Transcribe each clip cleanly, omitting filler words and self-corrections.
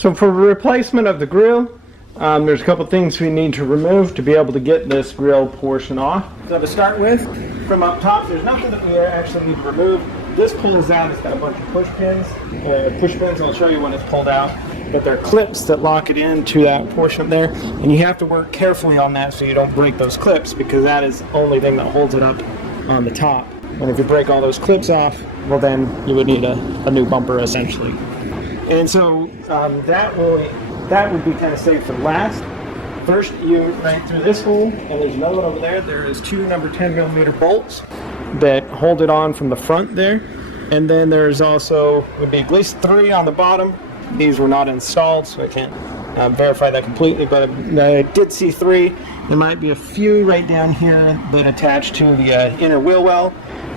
So for replacement of the grill, there's a couple things we need to remove to be able to get this grill portion off. So to start with, from up top, there's nothing that we actually need to remove. This pulls out, it's got a bunch of push pins. I'll show you when it's pulled out. But they're clips that lock it into that portion up there. And you have to work carefully on that so you don't break those clips, because that is the only thing that holds it up on the top. And if you break all those clips off, well then you would need a new bumper essentially. And so that would be kind of safe for last. First, you right through this hole, and there's another one over there. There is two number 10mm bolts that hold it on from the front there. And then there's also, would be at least 3 on the bottom. These were not installed, so I can't verify that completely, but I did see 3. There might be a few right down here that attach to the inner wheel well.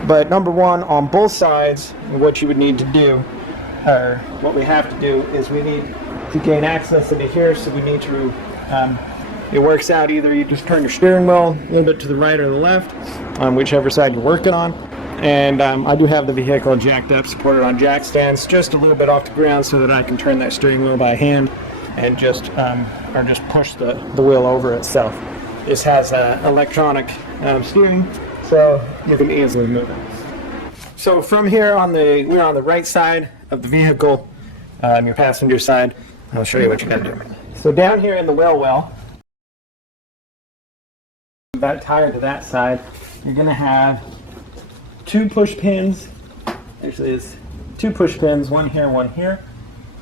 But number 1, on both sides, what you would need to do, or what we have to do, is we need to gain access into here, so we need to, it works out either you just turn your steering wheel a little bit to the right or the left, on whichever side you're working on. And I do have the vehicle jacked up, supported on jack stands, just a little bit off the ground so that I can turn that steering wheel by hand and just push the wheel over itself. This has electronic steering, so you can easily move it. So from here we're on the right side of the vehicle, your passenger side. I'll show you what you gotta do. So down here in the wheel well, that tire to that side, you're gonna have 2 push pins. Actually, it's 2 push pins, one here,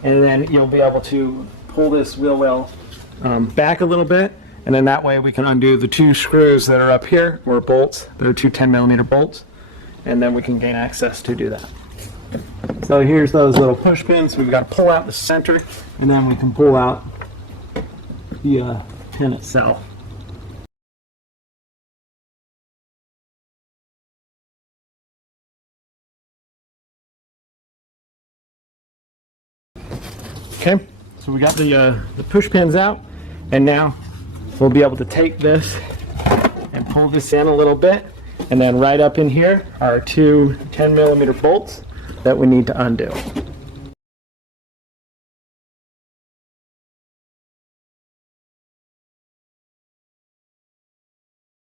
and then you'll be able to pull this wheel well back a little bit, and then that way we can undo the 2 screws that are up here, or bolts. They're 2 10mm bolts, and then we can gain access to do that. So here's those little push pins. We've got to pull out the center, and then we can pull out the pin itself. Okay, so we got the push pins out, and now we'll be able to take this and pull this in a little bit, and then right up in here are 2 10mm bolts that we need to undo.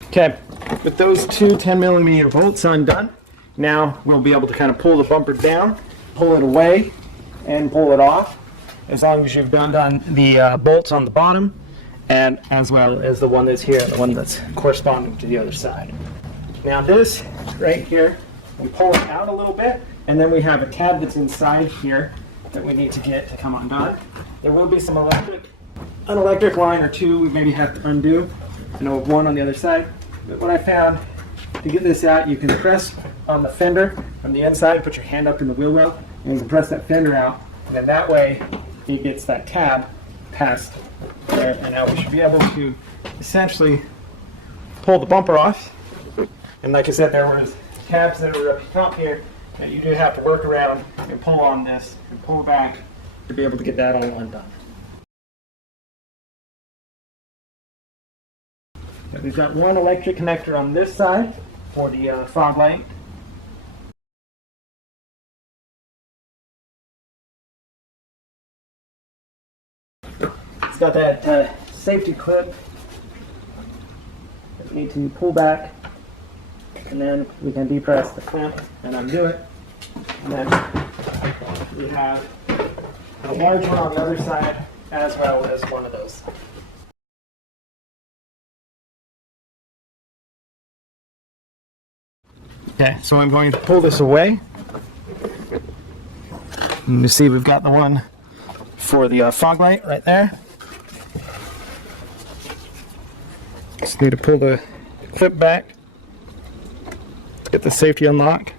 Okay, with those 2 10mm bolts undone, now we'll be able to kind of pull the bumper down, pull it away, and pull it off, as long as you've undone the bolts on the bottom, and as well as the one that's here, the one that's corresponding to the other side. Now this right here, we pull it out a little bit, and then we have a tab that's inside here that we need to get to come undone. There will be an electric line or 2 we maybe have to undo, and 1 on the other side. But what I found, to get this out, you can press on the fender from the inside, put your hand up in the wheel well, and you can press that fender out, and then that way it gets that tab past there, and now we should be able to essentially pull the bumper off. And like I said, there was tabs that were up top here that you do have to work around and pull on this and pull back to be able to get that all undone. But we've got 1 electric connector on this side for the fog light. It's got that safety clip that we need to pull back, and then we can depress the clamp and undo it. And then we have a large one on the other side, as well as one of those. Okay, so I'm going to pull this away. And you see we've got the one for the fog light right there. Just need to pull the clip back, get the safety unlock,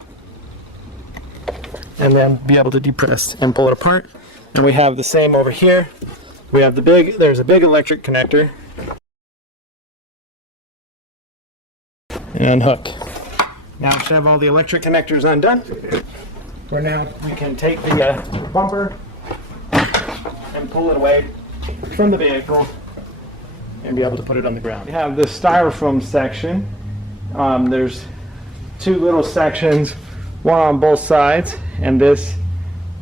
and then be able to depress and pull it apart. And we have the same over here. We have there's a big electric connector. And unhook. Now we should have all the electric connectors undone. For now, we can take the bumper and pull it away from the vehicle and be able to put it on the ground. We have the styrofoam section. There's 2 little sections, one on both sides, and this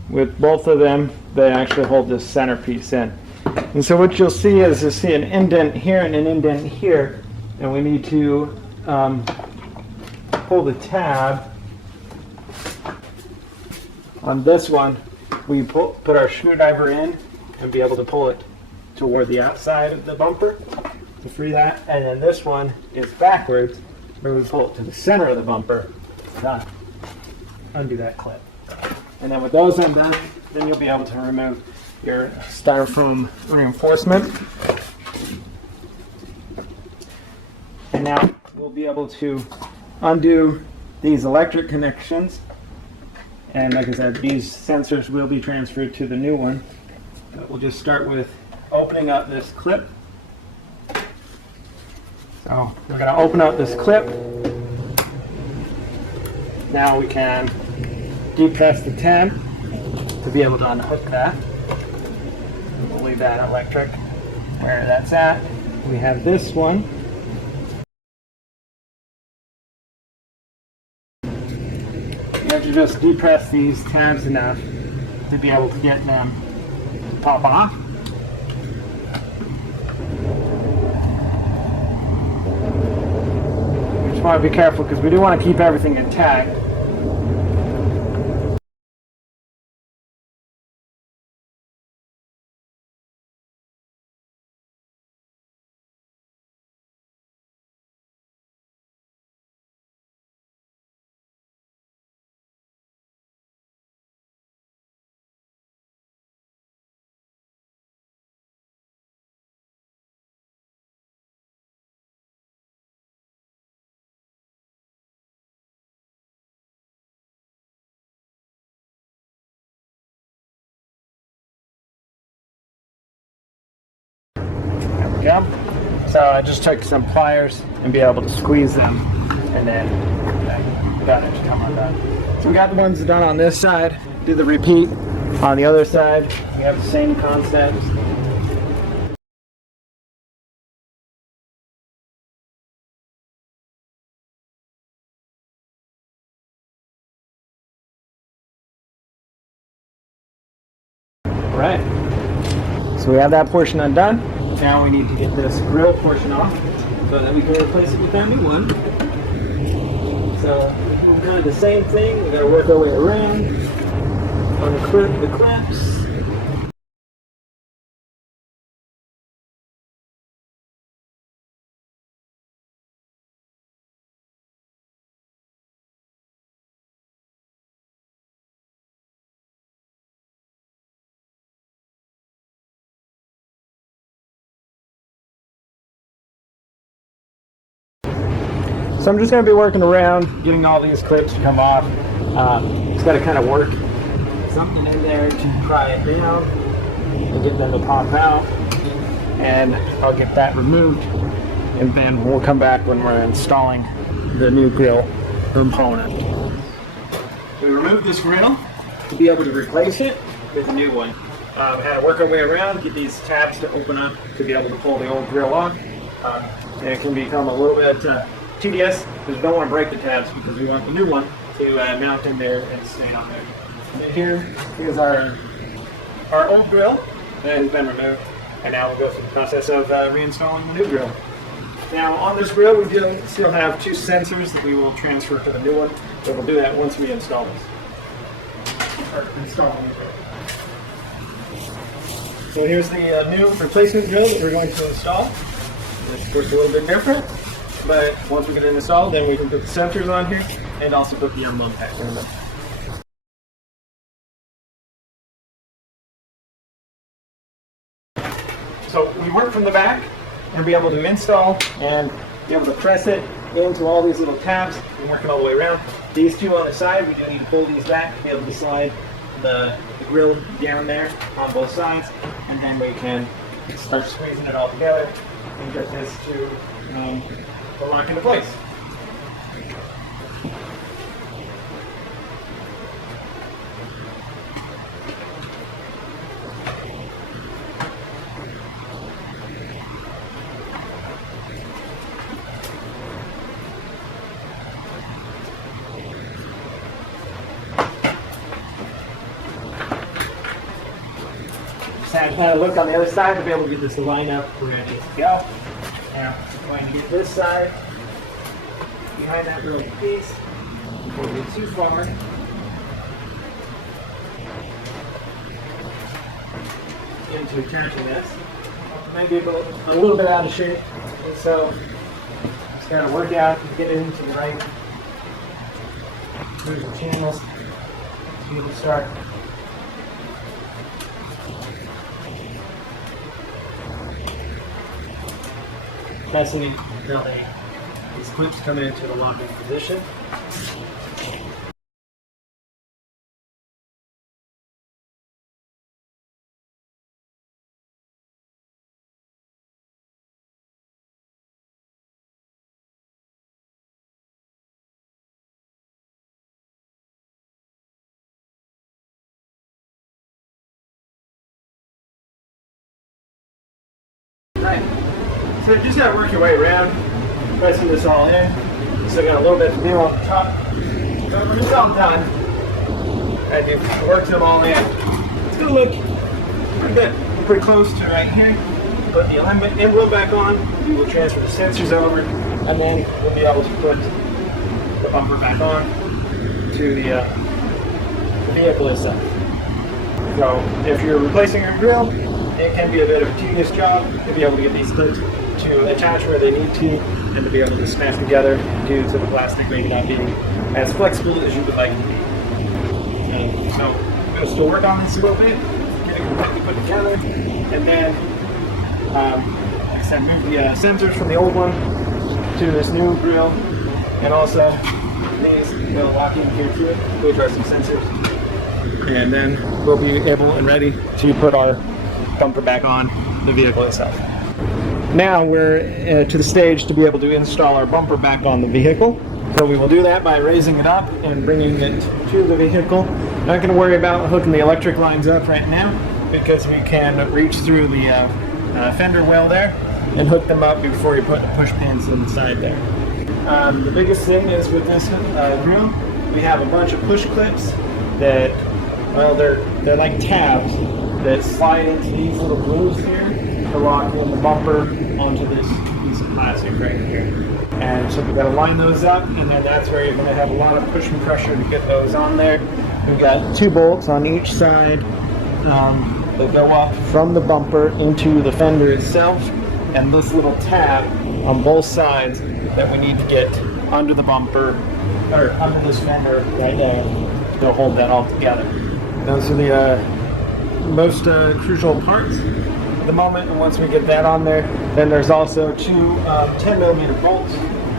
with both of them, they actually hold this centerpiece in. And so what you'll see is you'll see an indent here and an indent here, and we need to pull the tab on this one. We put our screwdriver in and be able to pull it toward the outside of the bumper to free that, and then this one is backwards where we pull it to the center of the bumper to undo that clip. And then with those undone, then you'll be able to remove your styrofoam reinforcement. And now we'll be able to undo these electric connections. And like I said, these sensors will be transferred to the new one. But we'll just start with opening up this clip. So we're going to open up this clip. Now we can depress the tab to be able to unhook that. We'll leave that electric where that's at. We have this one. You have to just depress these tabs enough to be able to get them to pop off. We just want to be careful because we do want to keep everything intact. Yep. So I just took some pliers and be able to squeeze them, and then got it to come undone. So we got the ones done on this side. Do the repeat on the other side. We have the same concept. Right. So we have that portion undone. Now we need to get this grill portion off so that we can replace it with our new one. So we're kind of the same thing. We got to work our way around, unclip the clips. So I'm just going to be working around, getting all these clips to come off. Just got to kind of work something in there to pry it down and get them to pop out. And I'll get that removed, and then we'll come back when we're installing the new grill component. We removed this grill to be able to replace it with a new one. Had to work our way around, get these tabs to open up to be able to pull the old grill off. And it can become a little bit tedious because we don't want to break the tabs because we want the new one to mount in there and stay on there. And here's our old grill that has been removed, and now we'll go through the process of reinstalling the new grill. Now on this grill we do still have two sensors that we will transfer to the new one, but we'll do that once we install this. So here's the new replacement grill that we're going to install. It's of course a little bit different. But once we get it installed, then we can put the sensors on here and also put the emblem pack in them. So we work from the back and be able to install and be able to press it into all these little tabs and work it all the way around. These two on the side, we do need to pull these back to be able to slide the grill down there on both sides, and then we can start squeezing it all together and get this to lock into place. look on the other side to be able to get this to line up ready to go. Now, I'm going to get this side behind that little piece before we get too far. Into attaching this. Maybe a little bit out of shape, and so just got to work out and get it into the right crucial channels so you can start pressing it until these clips come into the locking position. Right. So you just got to work your way around, pressing this all in. So got a little bit to do on the top. So when it's all done, I do work them all in. It's going to look pretty good. Pretty close to right here. Put the alignment envelope back on. We will transfer the sensors over, and then we'll be able to put the bumper back on to the vehicle itself. So if you're replacing your grille, it can be a bit of a tedious job to be able to get these clips to attach where they need to and to be able to smash together due to the plastic maybe not being as flexible as you would like it to be. And so we'll still work on this a little bit, get it completely put together, and then, like I said, move the sensors from the old one to this new grill, and also these will lock in here too, which are some sensors. And then we'll be able and ready to put our bumper back on the vehicle itself. Now we're to the stage to be able to install our bumper back on the vehicle. So we will do that by raising it up and bringing it to the vehicle. Not going to worry about hooking the electric lines up right now because we can reach through the fender well there and hook them up before you put the push pins inside there. The biggest thing is with this grill, we have a bunch of push clips that, well, they're like tabs that slide into these little grooves here to lock in the bumper onto this piece of plastic right here. And so we've got to line those up, and then that's where you're going to have a lot of push and pressure to get those on there. We've got 2 bolts on each side that go up from the bumper into the fender itself, and this little tab on both sides that we need to get under the bumper, or under this fender right there to hold that all together. Those are the most crucial parts at the moment, and once we get that on there, then there's also 2 10mm bolts,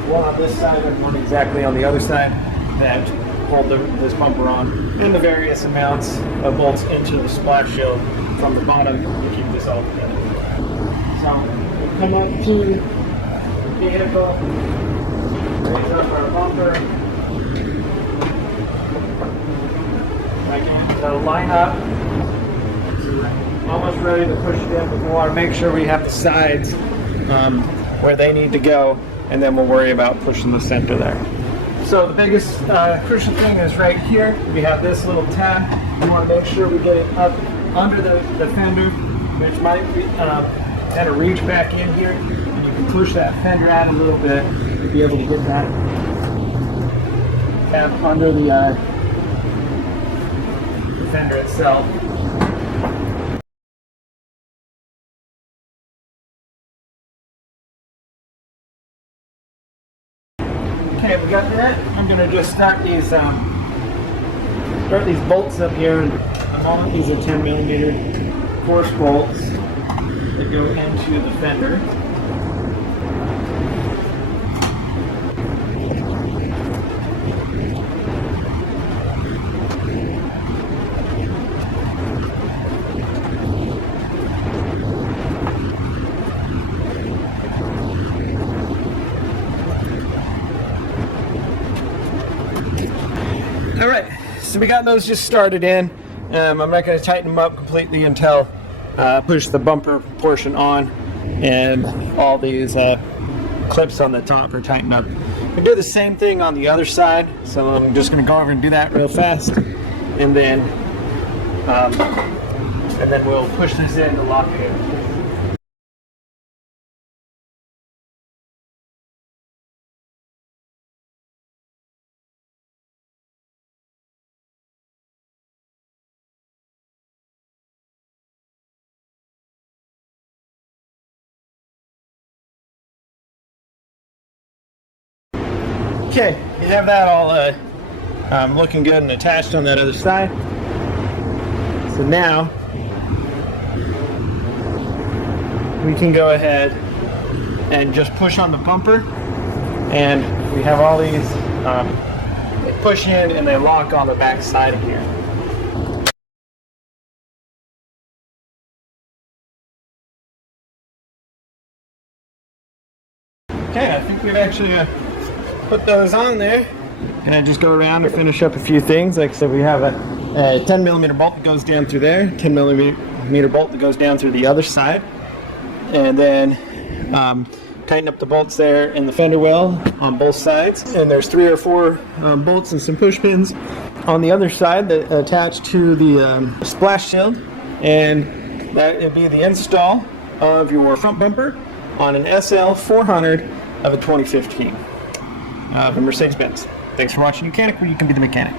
one on this side and one exactly on the other side, that hold this bumper on, and the various amounts of bolts into the splash shield from the bottom to keep this all together. So we'll come up to the vehicle, raise up our bumper, again, so line up. Almost ready to push it in, but we want to make sure we have the sides where they need to go, and then we'll worry about pushing the center there. So the biggest crucial thing is right here. We have this little tab. We want to make sure we get it up under the fender, which might be kind of reach back in here, and you can push that fender out a little bit to be able to get that tab under the fender itself. Okay, we got that. I'm going to just start these bolts up here. And at the moment, these are 10mm force bolts that go into the fender. Alright, so we got those just started in. I'm not going to tighten them up completely until push the bumper portion on and all these clips on the top are tightened up. We do the same thing on the other side, so I'm just going to go over and do that real fast, and then and then we'll push this in to lock it in. Okay, you have that all looking good and attached on that other side. So now we can go ahead and just push on the bumper, and we have all these push in and they lock on the back side of here. Okay, I think we've actually put those on there. Gonna just go around and finish up a few things. Like I said, we have a 10mm bolt that goes down through there, 10mm bolt that goes down through the other side, and then tighten up the bolts there in the fender well on both sides. And there's 3 or 4 bolts and some push pins on the other side that attach to the splash shield, and that would be the install of your front bumper on an SL400 of a 2015 of a Mercedes-Benz. Thanks for watching YOUCANIC, where you can be the mechanic.